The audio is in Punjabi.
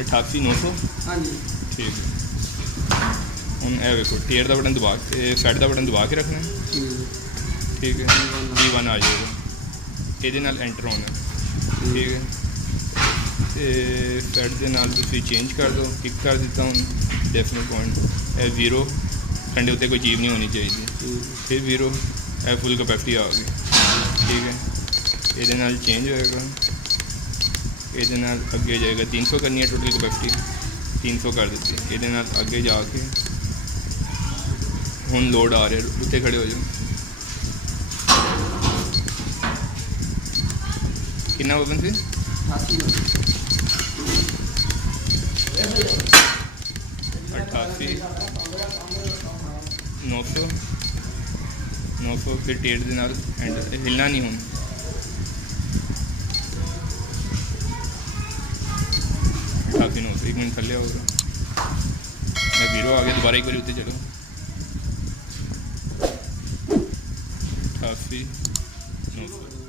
88 900 हाँ जी ठीक है। ਹੁਣ ਇਹ ਵੇਖੋ ਟੀਅਰ ਦਾ ਬਟਨ ਦਬਾ ਕੇ ਫੈਟ ਦਾ ਬਟਨ ਦਬਾ ਕੇ ਰੱਖਣਾ ਹੈ। ਠੀਕ ਹੈ P1 ਆ ਜਾਏਗਾ, ਇਹਦੇ ਨਾਲ ਐਂਟਰ ਹੋਣਾ ਠੀਕ ਹੈ। ਅਤੇ ਫੈਟ ਦੇ ਨਾਲ ਤੁਸੀਂ ਚੇਂਜ ਕਰ ਦਿਓ, ਟਿਕ ਕਰ ਦਿੱਤਾ ਹੁਣ ਡੈਸੀਮਲ ਪੁਆਇੰਟ। ਇਹ 0 ਠੰਡੇ ਉੱਤੇ ਕੋਈ ਚੀਜ਼ ਨਹੀਂ ਹੋਣੀ ਚਾਹੀਦੀ, ਫਿਰ 0 ਇਹ ਫੁੱਲ ਕਪੈਸਿਟੀ ਆ ਗਈ ਠੀਕ ਹੈ। ਇਹਦੇ ਨਾਲ ਚੇਂਜ ਹੋਏਗਾ, ਇਹਦੇ ਨਾਲ ਅੱਗੇ ਜਾਏਗਾ 300 ਕਰਨੀ ਹੈ ਟੋਟਲ ਕਪੈਸਿਟੀ 300 ਕਰ ਦਿੱਤੀ। ਇਹਦੇ ਨਾਲ ਅੱਗੇ ਜਾ ਕੇ ਹੁਣ ਲੋਡ ਆ ਰਿਹਾ, ਉੱਤੇ ਖੜੇ ਹੋ ਜਾਓ। कितना ओपन से 88 900 फिर टेढ़ के नाल हिलना नहीं हूँ। 88 900 एक मिनट थले होगा, मैं 0 आ गया, दोबारा एक बार उत्ते चलो 88 900